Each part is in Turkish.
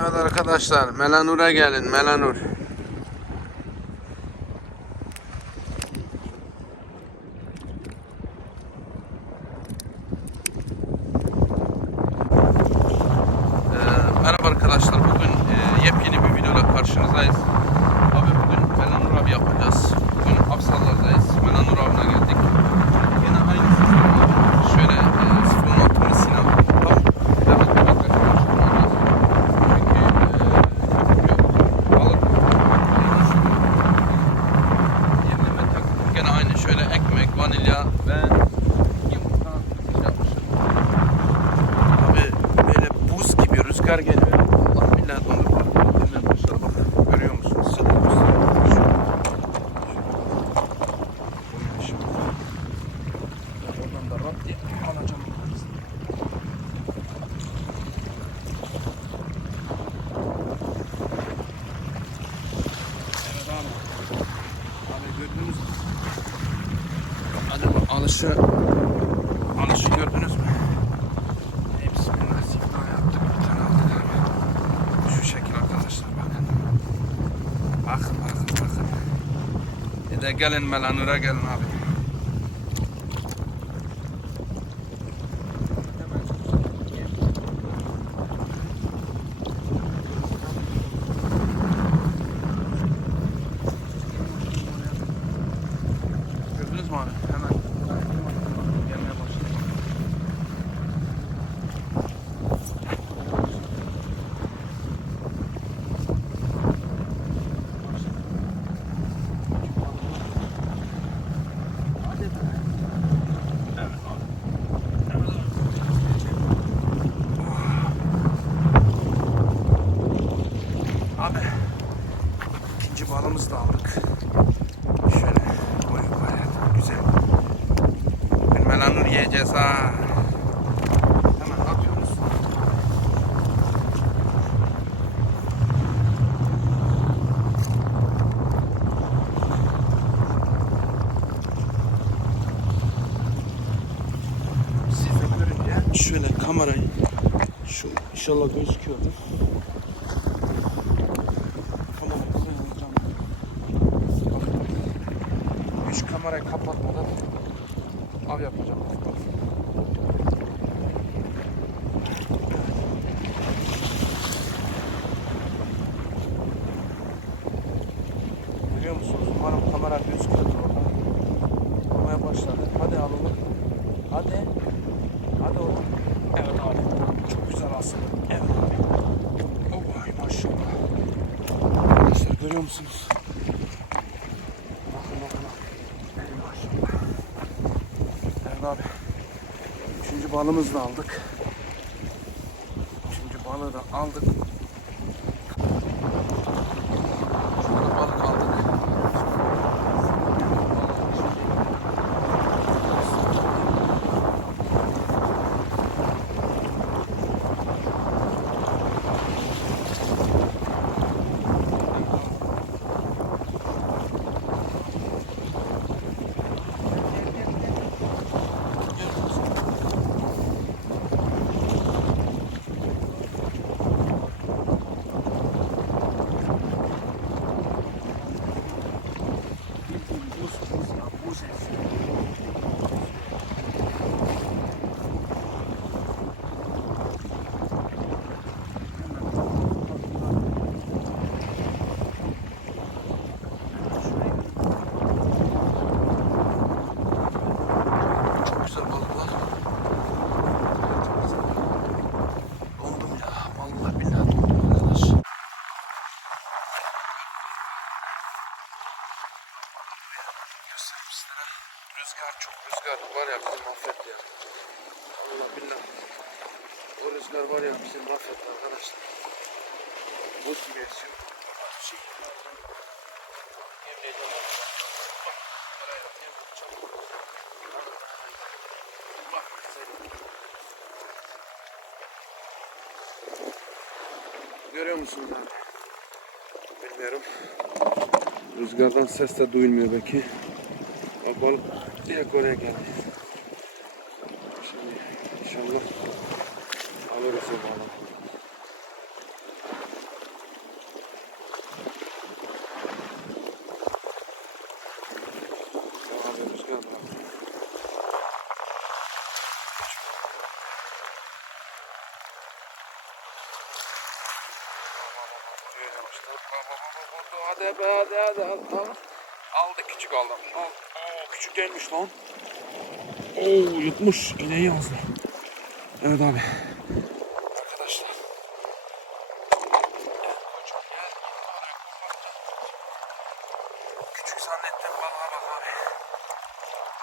Evet arkadaşlar Melanur'a gelin Melanur. Ee, merhaba arkadaşlar bugün e, yepyeni bir videoyla karşınızdayız. Abi bugün Melanur abi yapacağız. Bugün Afsallar'dayız. Melanur abine geldik. Yine aynı sistem abi. Şöyle e, sıfır notunu Sinan. Tam Demet Bebek'le konuşacağız. Çünkü e, yok. Balık. Yenileme taktik gene aynı. Şöyle ekmek, vanilya ve yumurta şey yapmışım. Abi böyle buz gibi rüzgar geliyor. Allah billahi dondu bak. Dinlen başlar bak. Görüyor musunuz? Sıvı buz. Şu. Şu. Oradan da rap diye alacağım. Evet abi. Abi gördünüz mü? Hadi bu alışı gördünüz mü? Hepsi bir nasip daha yaptık. Bir tane aldık abi. Şu şekil arkadaşlar bakın. Bakın bakın bakın. Bir de gelin Melanur'a gelin abi. Gördünüz mü abi? Hemen gelmeye başladı. Abi balımızı da aldık. Şöyle koy koy güzel. Bugün melanur yiyeceğiz ha. Şöyle kamerayı şu inşallah gözüküyordur. Kamerayı kapatmadan av yapacağım. Görüyor musunuz? Umarım kamera gözüküyordur orada. Olmaya başladı. Hadi abi oğlum. Hadi. Hadi oğlum. Evet abi. Çok güzel aslında. Evet abi. Oh maşallah. Arkadaşlar görüyor musunuz? Bakın bakın. Ey maşallah. Evet abi. Üçüncü balımızı da aldık. Üçüncü balığı da aldık. Şurada balık aldık. Buz, buz ya, buz hepsi. Çok güzel balıklar. Çok güzel. Dondum ya. Vallahi billahi dondum arkadaş. göstereyim sizlere. Rüzgar çok rüzgar var ya bizi mahvetti ya. Allah billah. O rüzgar var ya bizi mahvetti arkadaşlar. Buz gibi esiyor. Şey, yemin. Bak, bak. Görüyor musunuz abi? Bilmiyorum. Rüzgardan ses de duyulmuyor belki kol direkt oraya geldi. Şimdi inşallah alırız o balığı. Hadi be hadi hadi hadi. Aldı küçük aldım. Aldı. Küçük değilmiş lan. Oo yutmuş. İğneyi yazdı. Evet abi. Arkadaşlar. Küçük zannettim balığa bak abi.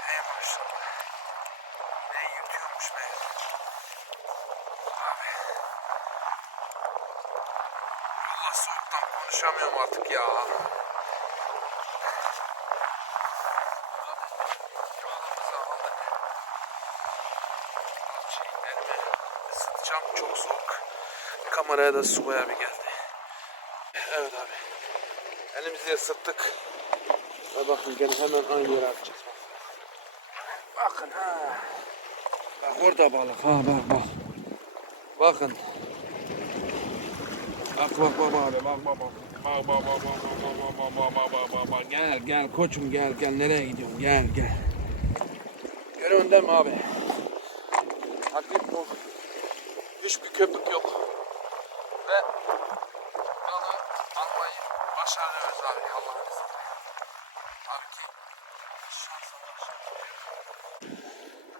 Hey maşallah. Ne yutuyormuş be. Abi. Allah soğuktan konuşamıyorum artık ya. Yağlarımızı aldık. Şey, elime ısıtacağım çok soğuk. Kameraya da su bayağı bir geldi. Evet abi. Elimizi ısıttık. Ve bakın gene hemen aynı yere atacağız. Bakın ha. Bak orada balık ha bak bak. Bakın. Bak bak bak abi bak bak bak. Bak bak bak bak bak bak bak bak bak bak gel gel koçum gel gel nereye gidiyorsun gel gel. Değil mi abi? Hakik bu. Hiçbir köpük yok. Ve balığı almayı başarıyoruz abi Allah'ın izniyle. Tabii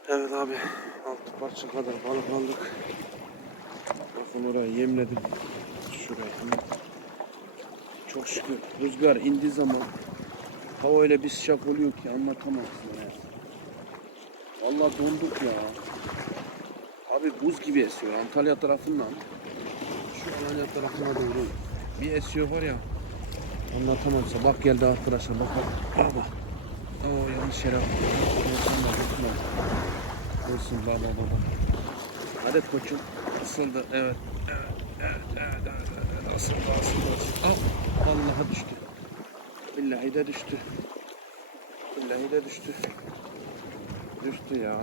Evet abi altı parça kadar balık aldık. Bakın orayı yemledim. Hemen. Çok şükür rüzgar indiği zaman hava öyle bir sıcak oluyor ki anlatamam size. ya. Vallahi donduk ya. Abi buz gibi esiyor Antalya tarafından. Şu Alanya tarafına doğru bir esiyor var ya. Anlatamam size. Bak geldi arkadaşlar bak bak. Bak bak. Oo yanlış yere. Olsun baba baba. Hadi koçum. Isıldı. Evet. Evet. Evet. Evet. Evet. evet. Asıldı. Asıldı. asıldı. Al. Vallahi düştü. Billahi de düştü. Billahi de düştü. Düştü ya.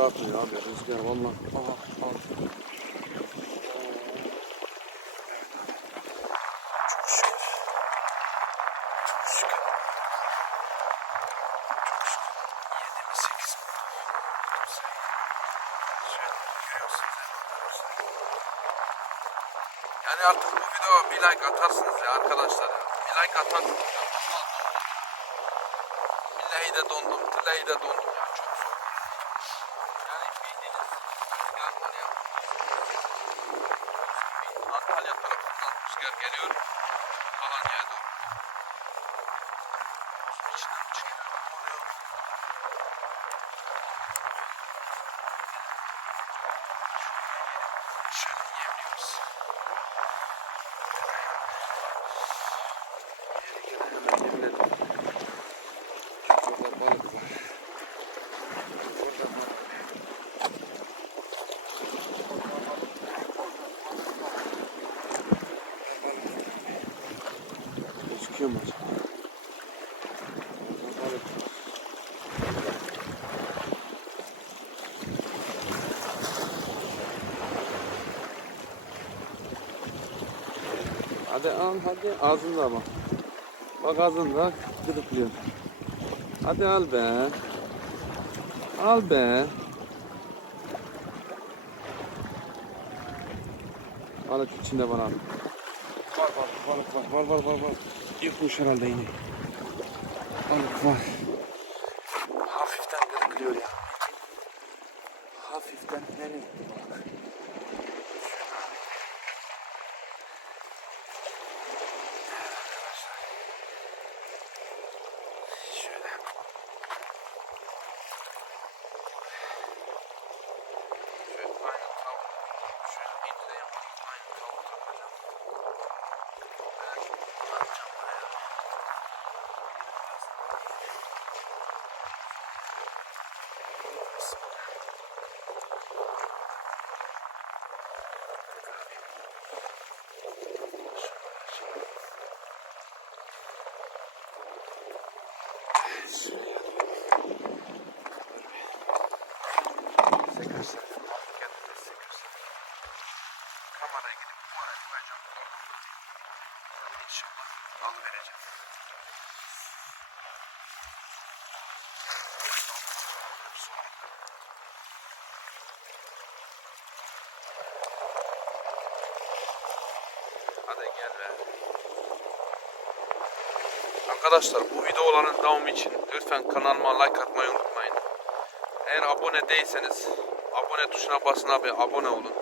Bırakmıyor abi rüzgar valla. Aha ya. Yani artık bu videoya bir like atarsınız ya arkadaşlar. ya. Bir like atarsınız. ya. Billahi de dondum. Billahi de dondum ya. Çok soğuk. Yani bildiğiniz rüzgar var ya. Bir Antalya tarafından rüzgar geliyor. Alanya'ya doğru. İçinden çıkıyor. Ne oluyor? Şöyle yemliyoruz. Yemledim. Burada balık var. Burada balık. Gözüküyor mu acaba? Burada balık var. Hadi al hadi ağzında ama. Bak ağzında gıdıklıyor. Hadi al be. Al be. Balık içinde bana. Var var balık var var var var var. Yıkmış herhalde yine. Balık var. alacağım. İnşallah alıvereceğim. Hadi gel be. Arkadaşlar bu video olanın devamı için lütfen kanalıma like atmayı unutmayın. Eğer abone değilseniz abone tuşuna basın abi abone olun.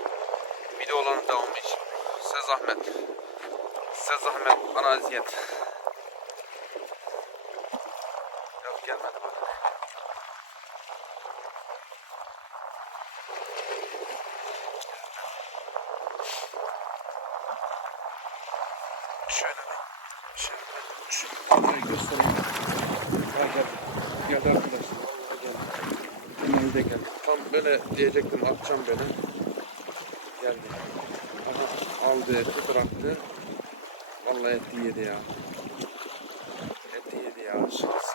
Video olanın devamı için. Zahmet. Size zahmet bana eziyet. Yok gelmedi bak. Şöyle bir şöyle bir şu kamerayı göstereyim. Gel gel. Gel arkadaşlar. Vallahi gel. Hemen de gel. Tam böyle diyecektim atacağım böyle yedi, tut bıraktı. Vallahi etti yedi ya. Etti yedi ya. Şans.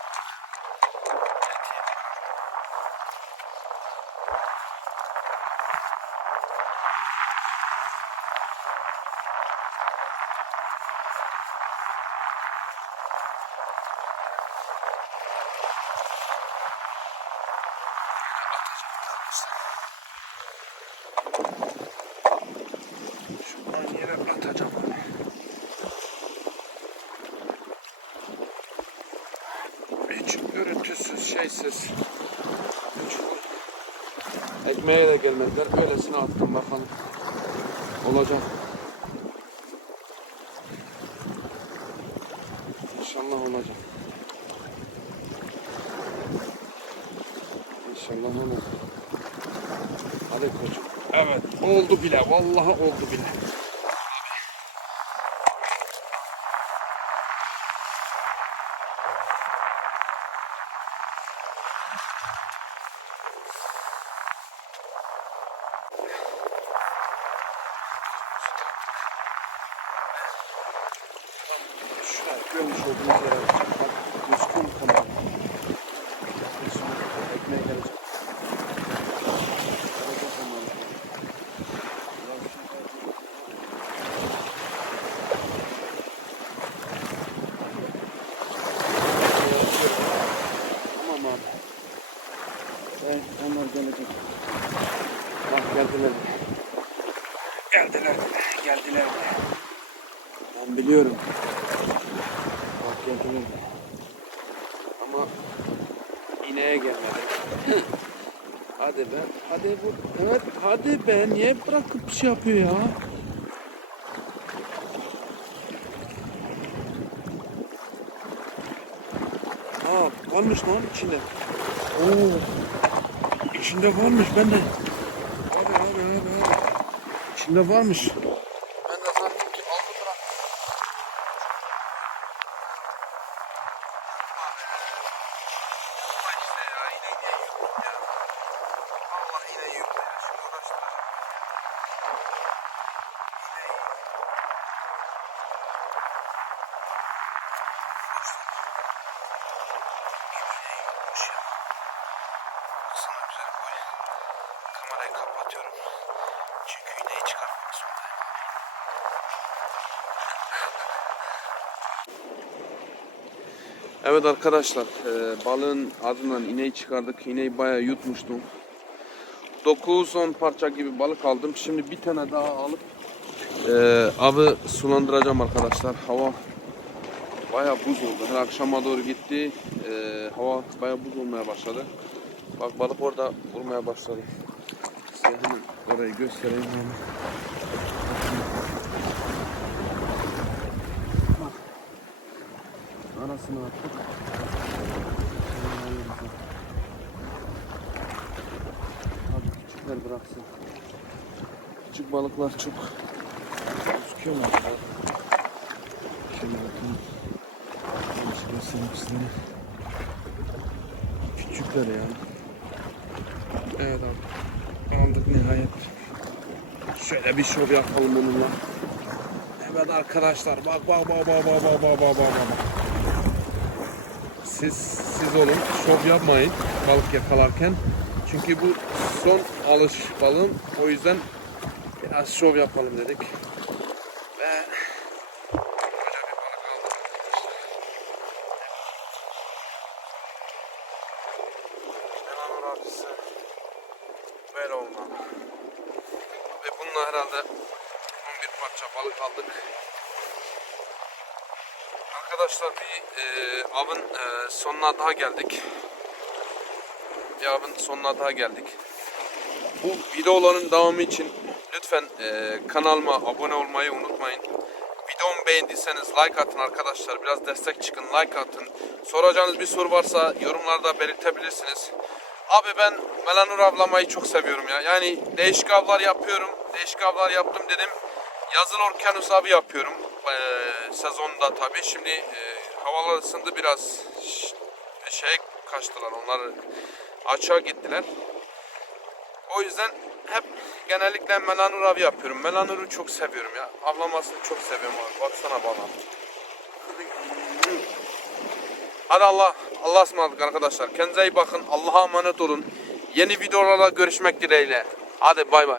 Hiç görüntüsüz, şeysiz. Ekmeğe de gelmediler. Öylesine attım bakalım. Olacak. İnşallah olacak. İnşallah olacak. Hadi koçum. Evet oldu bile. Vallahi oldu bile. Şuraya görmüş olduğunuz yere bak. Müskün tamam. Ekmeğe gelecek. Gelecek zamanı. Tamam abi. Ben, onlar gelecek. Bak geldiler. Geldiler. Geldiler. Ben biliyorum. Bak geldiler. Ama ineğe gelmedi. hadi be. Hadi bu. Evet hadi be. Niye bırakıp şey yapıyor ya? Aa varmış lan içinde. Oo. İçinde varmış ben de. Abi abi abi abi. İçinde varmış. Ben de zannettim ki aldı bıraktı. Yapma işte ya. İneği niye yuttuk ya? Allah ineği yuttu ya. Şimdi uğraştıracağım. İneği İneği yutmuş ya. Sana güzel koy. Kamerayı kapatıyorum. Çünkü ineği çıkartmak zorundayım. Evet arkadaşlar e, balığın ardından ineği çıkardık. İneği bayağı yutmuştum. 9-10 parça gibi balık aldım. Şimdi bir tane daha alıp e, avı sulandıracağım arkadaşlar. Hava bayağı buz oldu. Her akşama doğru gitti. E, hava bayağı buz olmaya başladı. Bak balık orada vurmaya başladı. Size hemen orayı göstereyim. Bak. Arasına attık. Hadi küçükler bıraksın. Küçük balıklar çok gözüküyorlar. Şöyle bakın. Göstereyim sizlere. Küçükler ya. Evet abi. Aldık nihayet. Şöyle bir şov yapalım onunla. Evet arkadaşlar bak bak bak bak bak bak bak bak bak. Siz siz olun şov yapmayın balık yakalarken. Çünkü bu son alış balığım. O yüzden biraz şov yapalım dedik. Ve koca bir balık aldık arkadaşlar. Hemen abisi böyle olmalı. Ve bununla herhalde 11 parça balık aldık. Arkadaşlar bir e, avın e, sonuna daha geldik. Bir avın sonuna daha geldik. Bu videoların devamı için lütfen e, kanalıma abone olmayı unutmayın. Videomu beğendiyseniz like atın arkadaşlar. Biraz destek çıkın like atın. Soracağınız bir soru varsa yorumlarda belirtebilirsiniz. Abi ben Melanur avlamayı çok seviyorum ya. Yani değişik avlar yapıyorum. Değişik avlar yaptım dedim. Yazın okyanus avı yapıyorum. Ee, sezonda tabii. Şimdi e, havalar ısındı biraz şey kaçtılar. Onlar açığa gittiler. O yüzden hep genellikle melanur avı yapıyorum. Melanuru çok seviyorum ya. Avlamasını çok seviyorum abi. Baksana bana. Hadi Allah, Allah'a ısmarladık arkadaşlar. Kendinize iyi bakın. Allah'a emanet olun. Yeni videolarla görüşmek dileğiyle. Hadi bay bay.